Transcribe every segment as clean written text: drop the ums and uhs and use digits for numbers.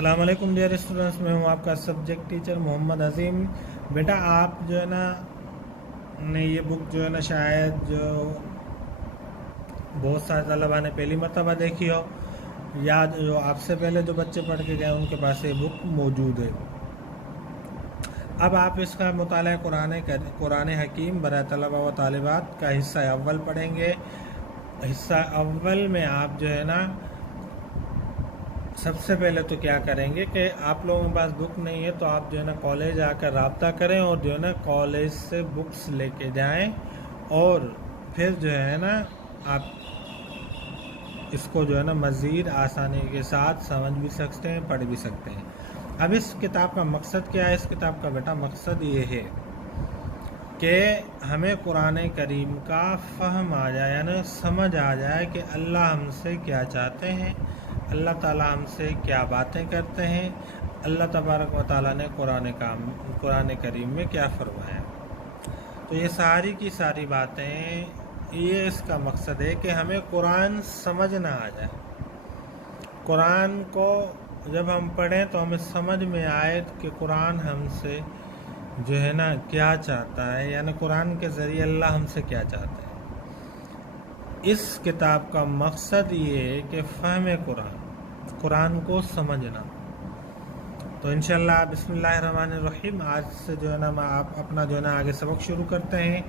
अस्सलाम वालेकुम dear students, मैं हूं आपका सब्जेक्ट टीचर मोहम्मद अजीम। बेटा आप जो है ना ने ये बुक जो है ना शायद जो बहुत सारे तलबा ने पहली मरतबा देखी हो, या जो आपसे पहले जो बच्चे पढ़ के गए उनके पास ये बुक मौजूद है। अब आप इसका मुताला कुरान हकीम बराए तलबा व तालिबात का हिस्सा अव्वल पढ़ेंगे। हिस्सा अव्वल में आप जो है ना सबसे पहले तो क्या करेंगे कि आप लोगों के पास बुक नहीं है तो आप जो है ना कॉलेज आकर रब्ता करें और जो है ना कॉलेज से बुक्स लेके जाएं, और फिर जो है ना आप इसको जो है ना मज़ीद आसानी के साथ समझ भी सकते हैं, पढ़ भी सकते हैं। अब इस किताब का मकसद क्या है? इस किताब का बेटा मकसद ये है कि हमें कुरान करीम का फ़हम आ जाए, यानी समझ आ जाए कि अल्लाह हमसे क्या चाहते हैं, अल्लाह ताला हमसे क्या बातें करते हैं, अल्लाह तबारक व ताला ने कुरान करीम में क्या फरमाया। तो ये सारी की सारी बातें, ये इसका मकसद है कि हमें कुरान समझना आ जाए। कुरान को जब हम पढ़ें तो हमें समझ में आए कि कुरान हमसे जो है ना क्या चाहता है, यानी कुरान के ज़रिए अल्लाह हमसे क्या चाहता है। इस किताब का मकसद ये है कि फ़हम कुरान को समझना। तो इंशाल्लाह बिस्मिल्लाहिर्रहमानिर्रहीम आज से जो है ना आप अपना जो है ना आगे सबक शुरू करते हैं।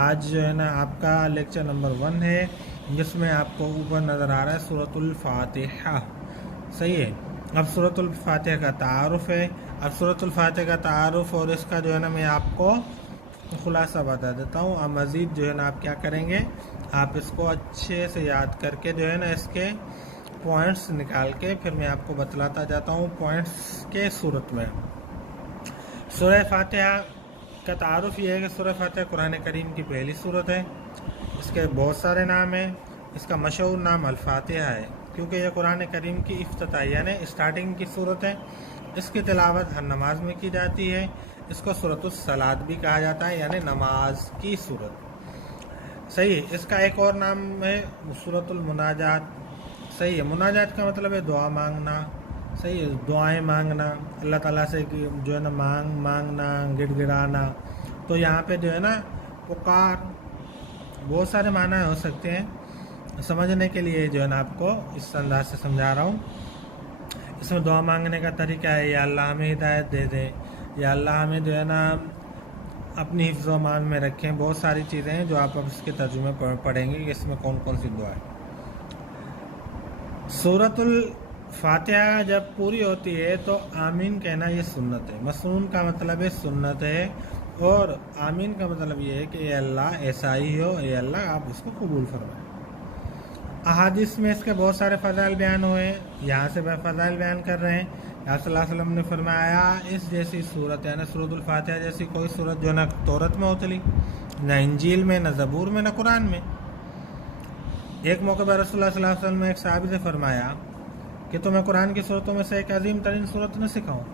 आज जो है ना आपका लेक्चर नंबर 1 है, जिसमें आपको ऊपर नज़र आ रहा है सूरतुल फातिहा। सही है। अब सूरतुल फातिहा का तारुफ़ है। अब सूरतुल फातिहा का तारुफ़ और इसका जो है ना मैं आपको खुलासा बता देता हूँ। अब मज़ीद जो है ना आप क्या करेंगे, आप इसको अच्छे से याद करके जो है ना इसके पॉइंट्स निकाल के फिर मैं आपको बतलाता जाता हूँ पॉइंट्स के सूरत में। सूरह फातिहा का तारुफ़ ये है कि सूरह फातिहा कुरान करीम की पहली सूरत है। इसके बहुत सारे नाम हैं। इसका मशहूर नाम अल-फातिहा है क्योंकि यह कुरान करीम की इफ्तिताही यानी स्टार्टिंग की सूरत है। इसकी तिलावत हर नमाज में की जाती है। इसको सूरतुस सलात भी कहा जाता है, यानी नमाज की सूरत। सही है। इसका एक और नाम है सूरतुल मुनाजात। सही है। मुनाजात का मतलब है दुआ मांगना। सही है, दुआएं मांगना, अल्लाह ताला से जो है ना मांगना, गिड़गिड़ाना। तो यहाँ पे जो है ना पुकार, बहुत सारे माना हो सकते हैं। समझने के लिए जो है ना आपको इस अंदाज से समझा रहा हूँ। इसमें दुआ मांगने का तरीका है, या अल्लाह हमें हिदायत दे दे, या अल्लाह हमें जो है ना अपनी हिफ्ज़ मान में रखें। बहुत सारी चीज़ें हैं जो आप अब इसके तर्जुमे पढ़ेंगे कि इसमें कौन कौन सी दुआ है। सूरतुल फातिहा जब पूरी होती है तो आमीन कहना ये सुन्नत है। मसनून का मतलब है सुन्नत है, और आमीन का मतलब ये है कि ये अल्लाह ऐसा ही हो, ये अल्लाह आप इसको कबूल फरमाएं। अहादीस में इसके बहुत सारे फ़ज़ाइल बयान हुए हैं, यहाँ से वह फ़ज़ाइल बयान कर रहे हैं। आप सल्लल्लाहु अलैहि वसल्लम ने फरमाया इस जैसी सूरत यानी सूरतुल फातिहा जैसी कोई सूरत जो ना तौरत में उतरी, ना इंजील में, ना ज़बूर में, ना कुरान में। एक मौके पर रसूलुल्लाह सल्लल्लाहु अलैहि वसल्लम ने एक सहाबी से फरमाया कि तुम्हें कुरान की सूरतों में से एक अजीम तरीन सूरत न सिखाऊं।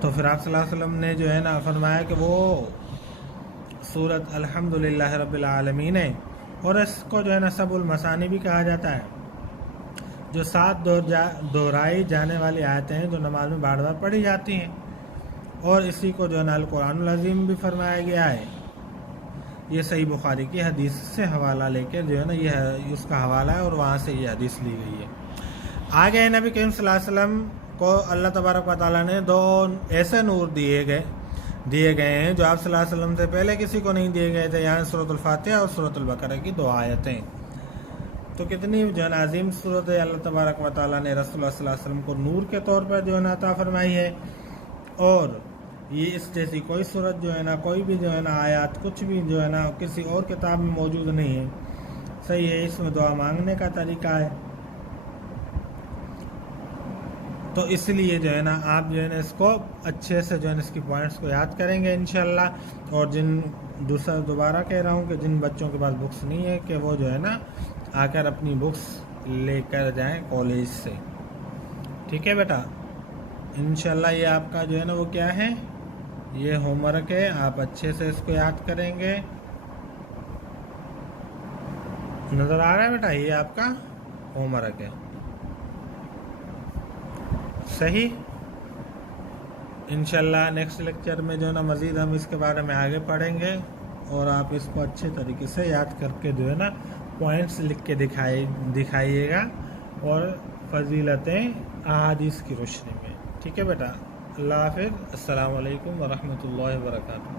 तो फिर आप सल्लल्लाहु अलैहि वसल्लम ने जो है ना फरमाया कि वो सूरत अल्हम्दुलिल्लाह रब्बिल आलमीन है, और इसको जो है ना सबुल मसानी भी कहा जाता है, जो 7 दोहराई जाने वाली आयतें हैं जो नमाज में बार बार पढ़ी जाती हैं। और इसी को जो है ना अल कुरानुल अज़ीम भी फरमाया गया है। ये सही बुखारी की हदीस से हवाला लेकर जो है ना ये उसका हवाला है, और वहाँ से ये हदीस ली गई है। आगे नबी करीम सल्लल्लाहु अलैहि वसल्लम को अल्लाह तबारक व तआला ने 2 ऐसे नूर दिए गए हैं जो आप सल्लल्लाहु अलैहि वसल्लम से पहले किसी को नहीं दिए गए थे, यानी सूरतुल फातिहा और सूरतुल बकरा की 2 आयतें। तो कितनी जो है ना अजीम सूरत है। अल्लाह तबारक व तआला ने रसूलुल्लाह सल्लल्लाहु अलैहि वसल्लम को नूर के तौर पर जो है ना अता फरमाई है, और ये इस जैसी कोई सूरत जो है ना, कोई भी जो है ना आयत कुछ भी जो है ना किसी और किताब में मौजूद नहीं है। सही है। इसमें दुआ मांगने का तरीका है। तो इसलिए जो है ना आप जो है ना इसको अच्छे से जो है ना इसकी पॉइंट्स को याद करेंगे इंशाल्लाह। और दोबारा कह रहा हूँ कि जिन बच्चों के पास बुक्स नहीं है कि वो जो है ना आकर अपनी बुक्स लेकर जाएं कॉलेज से। ठीक है बेटा, इंशाल्लाह ये आपका जो है ना वो क्या है, ये होमवर्क है। आप अच्छे से इसको याद करेंगे। नज़र आ रहा है बेटा, ये आपका होमवर्क है। सही। इंशाल्लाह नेक्स्ट लेक्चर में जो है ना मज़ीद हम इसके बारे में आगे पढ़ेंगे और आप इसको अच्छे तरीके से याद करके जो है ना पॉइंट्स लिख के दिखाइएगा और फ़जीलतें अहादीस की रोशनी में। ठीक है बेटा, अल्लाह हाफ़िज़, अस्सलामु अलैकुम व रहमतुल्लाहि व बरकातुहू।